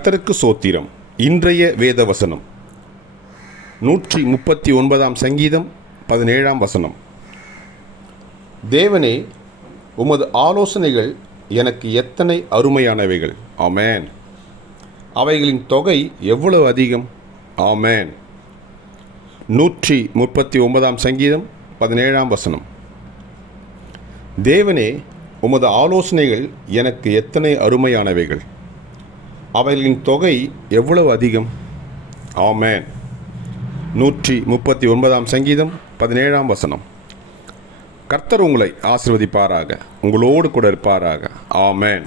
கர்த்தருக்கு சோத்திரம். இன்றைய வேத வசனம் 139 சங்கீதம் 17 வசனம். தேவனே, உமது ஆலோசனைகள் எனக்கு எத்தனை அருமையானவைகள். ஆமேன். அவைகளின் தொகை எவ்வளவு அதிகம். ஆமேன். 139 சங்கீதம் 17 வசனம். தேவனே, உமது ஆலோசனைகள் எனக்கு எத்தனை அருமையானவைகள். அவைகளின் தொகை எவ்வளவு அதிகம். ஆமேன். 139 சங்கீதம் 17 வசனம். கர்த்தர் உங்களை ஆசீர்வதிப்பாராக, உங்களோடு கூட இருப்பாராக. ஆமேன்.